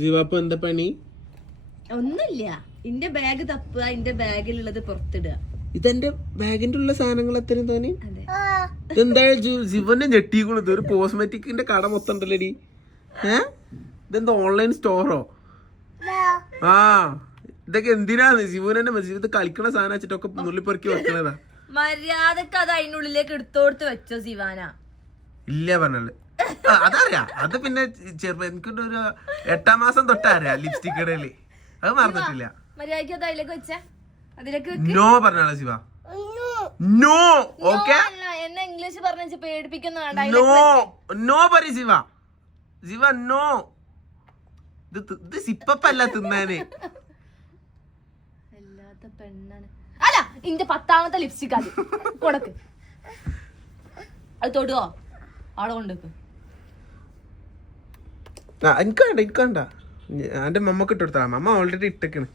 ജീവാപ്പ എന്താ പണി? ഒന്നുമില്ല, ഇന്റെ ബാഗ് തപ്പുക, ഇന്റെ ബാഗിലുള്ളത് പുറത്തിടുക. ഇതെന്റെ ബാഗിന്റെ ഉള്ള സാധനങ്ങൾ എത്രയും തോന്നി. അതെ, ഇതെന്താ ജീവന്റെ ഞെട്ടിക്കുള്ളത്? ഒരു കോസ്മെറ്റിക്കിന്റെ കട മൊത്തം ഉണ്ടല്ലേടി. ഇതെന്താ ഓൺലൈൻ സ്റ്റോറോ? ആ, ഇതൊക്കെ എന്തിനാന്ന് ജീവനെ ഇത് കളിക്കണ സാധനം വെച്ചിട്ടൊക്കെ നുള്ളിപ്പെറുക്കി വെക്കണതാ. മര്യാദക്ക് അത് അതിനുള്ളിലേക്ക് എടുത്തോടുത്ത് വെച്ചോ ശിവാന? ഇല്ല പറഞ്ഞത് അതറിയാ. അത് പിന്നെ ചെറുപ്പം എനിക്കൊരു 8ാം മാസം തൊട്ടറിയാ ലിപ്സ്റ്റിക് ഇടയില്. അത് മറന്നിട്ടില്ല. മര്യാദക്ക് അത് അതിലേക്ക് വെച്ച അതിലേക്ക് നോ പറഞ്ഞാളോ ശിവ. നോ. ഓക്കെ, എന്നെ ഇംഗ്ലീഷ് പറഞ്ഞ പേടിപ്പിക്കുന്ന നോ നോ പറ ശിവ. ശിവ നോ. ഇത് സിപ്പല്ല തിന്നാന്. അല്ലാത്ത പെണ്ണാണ്. അല്ല, ഇന്റെ 10ാമത്തെ ലിപ്സ്റ്റിക് അത് കൊടുക്ക്. അത് തൊടുവോ? ആളെ കൊണ്ടുവെക്ക്. എനിക്ക് വേണ്ട, എനിക്ക് വേണ്ട. എന്റെ മമ്മക്ക് ഇട്ടെടുത്താ. മമ്മ ഓൾറെഡി ഇട്ടേക്കണ്.